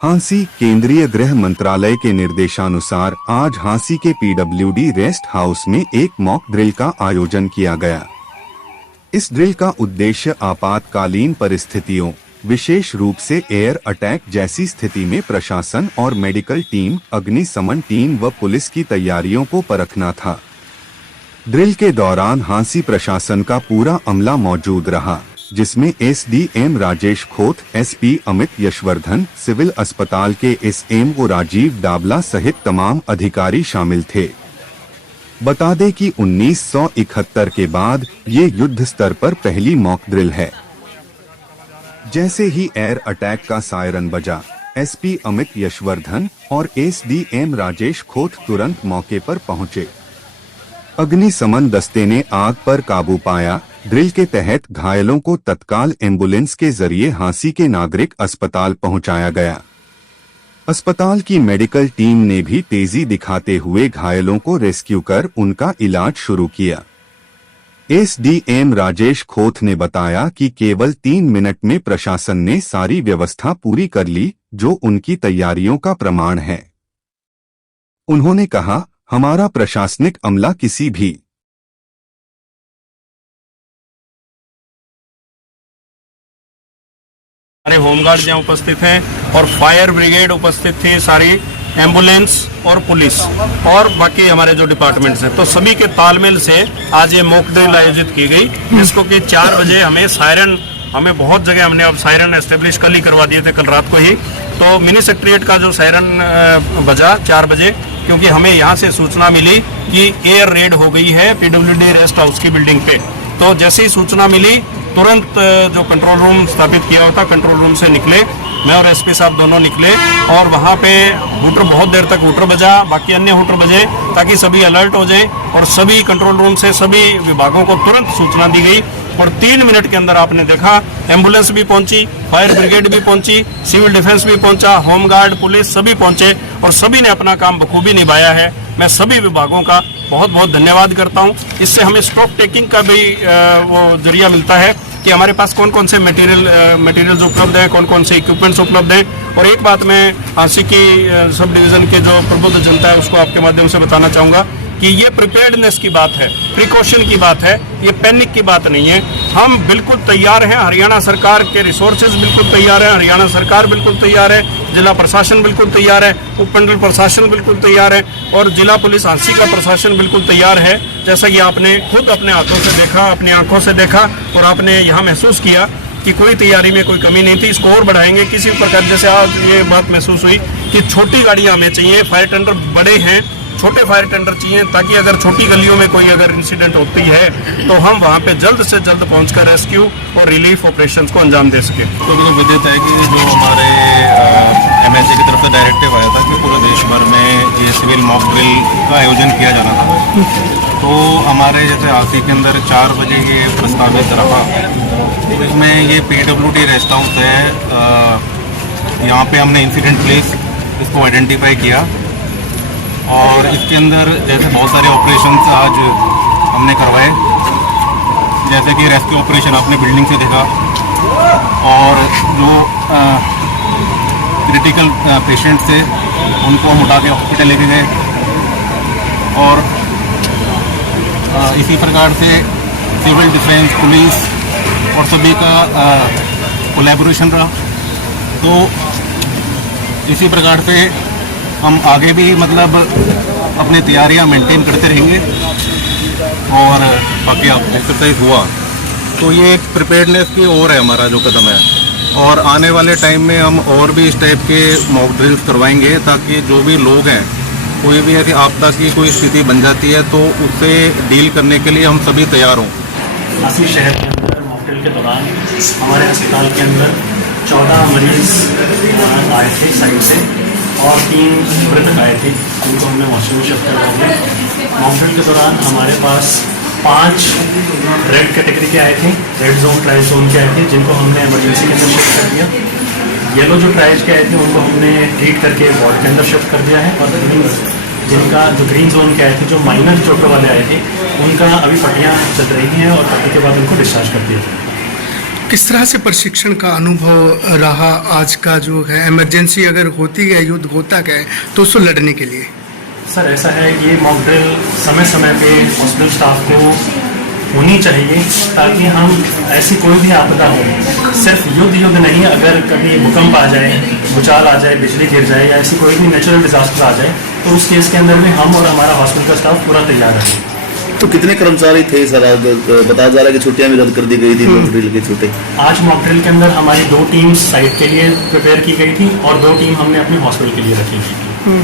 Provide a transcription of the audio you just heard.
हांसी केंद्रीय गृह मंत्रालय के निर्देशानुसार आज हांसी के पीडब्ल्यूडी रेस्ट हाउस में एक मॉक ड्रिल का आयोजन किया गया। इस ड्रिल का उद्देश्य आपातकालीन परिस्थितियों, विशेष रूप से एयर अटैक जैसी स्थिति में प्रशासन और मेडिकल टीम, अग्निशमन टीम व पुलिस की तैयारियों को परखना था। ड्रिल के दौरान हांसी प्रशासन का पूरा अमला मौजूद रहा, जिसमें SDM Rajesh Khot, SP Amit Yashwardhan, civil अस्पताल के एसएमओ राजीव डाबला सहित तमाम अधिकारी शामिल थे। बता दें कि 1971 के बाद ये युद्ध स्तर पर पहली मॉक ड्रिल है। जैसे ही एयर अटैक का सायरन बजा, एसपी अमित यशवर्धन और एसडीएम राजेश खोत तुरंत मौके पर पहुंचे। अग्निशमन दस्ते ने आग पर काबू पाया। ड्रिल के तहत घायलों को तत्काल एम्बुलेंस के जरिए हांसी के नागरिक अस्पताल पहुंचाया गया। अस्पताल की मेडिकल टीम ने भी तेजी दिखाते हुए घायलों को रेस्क्यू कर उनका इलाज शुरू किया। एसडीएम राजेश खोत ने बताया कि केवल 3 मिनट में प्रशासन ने सारी व्यवस्था पूरी कर ली, जो उनकी तैयारियों का प्रमाण है। उन्होंने कहा, हमारा प्रशासनिक अमला किसी भी हमारे होमगार्ड यहाँ उपस्थित हैं और फायर ब्रिगेड उपस्थित थी, सारी एम्बुलेंस और पुलिस और बाकी हमारे जो डिपार्टमेंट्स हैं, तो सभी के तालमेल से आज ये मॉक ड्रिल आयोजित की गई, जिसको कि 4 बजे हमें सायरन, हमें बहुत जगह हमने अब सायरन एस्टेब्लिश कल ही करवा दिए थे, कल रात को ही। तो मिनी सेक्रेटरीट का जो सायरन बजा 4 बजे, क्योंकि हमें यहाँ से सूचना मिली कि एयर रेड हो गई है पीडब्ल्यूडी रेस्ट हाउस की बिल्डिंग पे। तो जैसे ही सूचना मिली, तुरंत जो कंट्रोल रूम स्थापित किया होता, कंट्रोल रूम से निकले, मैं और एसपी साहब दोनों निकले और वहाँ पे हूटर, बहुत देर तक हूटर बजा, बाकी अन्य हूटर बजे, ताकि सभी अलर्ट हो जाएं और सभी कंट्रोल रूम से सभी विभागों को तुरंत सूचना दी गई। और 3 मिनट के अंदर आपने देखा, एम्बुलेंस भी पहुंची, फायर ब्रिगेड भी पहुंची, सिविल डिफेंस भी पहुंचा, होमगार्ड, पुलिस सभी पहुंचे और सभी ने अपना काम बखूबी निभाया है। मैं सभी विभागों का बहुत बहुत धन्यवाद करता हूं। इससे हमें स्टॉक टेकिंग का भी वो जरिया मिलता है कि हमारे पास कौन कौन से मटेरियल्स उपलब्ध हैं, कौन कौन से इक्विपमेंट्स उपलब्ध हैं। और एक बात मैं हांसी की सब डिवीज़न के जो प्रबुद्ध जनता है उसको आपके माध्यम से बताना चाहूँगा कि ये प्रिपेयर्डनेस की बात है, प्रिकॉशन की बात है, ये पैनिक की बात नहीं है। हम बिल्कुल तैयार हैं, हरियाणा सरकार के रिसोर्सेज बिल्कुल तैयार हैं, हरियाणा सरकार बिल्कुल तैयार है, जिला प्रशासन बिल्कुल तैयार है, उपमंडल प्रशासन बिल्कुल तैयार है और जिला पुलिस हांसी का प्रशासन बिल्कुल तैयार है। जैसा कि आपने खुद अपने हाथों से देखा, अपनी आंखों से देखा और आपने यहाँ महसूस किया कि कोई तैयारी में कोई कमी नहीं थी। इसको और बढ़ाएंगे किसी प्रकार। जैसे आज ये बात महसूस हुई कि छोटी गाड़ियाँ हमें चाहिए, फायर टेंडर बड़े हैं, छोटे फायर टेंडर चाहिए, ताकि अगर छोटी गलियों में कोई अगर इंसिडेंट होती है तो हम वहाँ पे जल्द से जल्द पहुंचकर रेस्क्यू और रिलीफ ऑपरेशंस को अंजाम दे सके। तो विदित है कि जो हमारे एमएनसी की तरफ से डायरेक्टिव आया था कि पूरे देश भर में ये सिविल मॉक ड्रिल का आयोजन किया जाना था, तो हमारे जैसे हांसी के अंदर 4 बजे ये प्रस्तावित रहा। इसमें ये पीडब्ल्यूडी रेस्ट हाउस है, यहाँ पे हमने इंसिडेंट प्लेस इसको आइडेंटिफाई किया और इसके अंदर जैसे बहुत सारे ऑपरेशंस आज हमने करवाए, जैसे कि रेस्क्यू ऑपरेशन आपने बिल्डिंग से देखा और जो क्रिटिकल पेशेंट थे उनको हम उठा के हॉस्पिटल लेके गए और इसी प्रकार से सिविल डिफेंस, पुलिस और सभी का कोलैबोरेशन रहा। तो इसी प्रकार से हम आगे भी मतलब अपनी तैयारियां मेंटेन करते रहेंगे और बाकी आप एक्सरसाइज हुआ तो ये एक प्रिपेयर्डनेस की ओर है हमारा जो कदम है। और आने वाले टाइम में हम और भी इस टाइप के मॉक ड्रिल्स करवाएंगे, ताकि जो भी लोग हैं, कोई भी ऐसी आपदा की कोई स्थिति बन जाती है तो उससे डील करने के लिए हम सभी तैयार हों। हांसी शहर के अंदर मॉक ड्रिल के दौरान हमारे अस्पताल के अंदर 14 मरीज आए थे साइड से और 3 मृतक आए थे, उनको हमने वॉशरूम में शिफ्ट करवा दिया। मॉक ड्रिल के दौरान हमारे पास 5 रेड कैटेगरी के आए थे, रेड जोन, ट्राई जोन के आए थे, जिनको हमने इमरजेंसी के अंदर शिफ्ट कर दिया। येलो जो ट्राइज के आए थे उनको हमने ट्रीट करके वार्ड के अंदर शिफ्ट कर दिया है और जिनका जो ग्रीन जोन के आए थे, जो माइनर चोटों वाले आए थे, उनका अभी पट्टियाँ चल रही हैं और पट्टी के बाद उनको डिस्चार्ज कर दिया। किस तरह से प्रशिक्षण का अनुभव रहा आज का जो है, इमरजेंसी अगर होती है, युद्ध होता है तो उसको लड़ने के लिए? सर ऐसा है, ये मॉक ड्रिल समय समय पे हॉस्पिटल स्टाफ को होनी चाहिए ताकि हम ऐसी कोई भी आपदा हो, सिर्फ युद्ध नहीं, अगर कभी भूकंप आ जाए, भूचाल आ जाए, बिजली गिर जाए या ऐसी कोई भी नेचुरल डिजास्टर आ जाए तो उस केस के अंदर भी हम और हमारा हॉस्पिटल का स्टाफ पूरा तैयार रहे। तो कितने कर्मचारी थे सर? आज बताया जा रहा है कि छुट्टियां भी रद्द कर दी गई थी मॉक ड्रिल की छुट्टी। आज मॉक ड्रिल के अंदर हमारी 2 टीम्स साइट के लिए प्रिपेयर की गई थी और 2 टीम हमने अपने हॉस्पिटल के लिए रखी गई थी।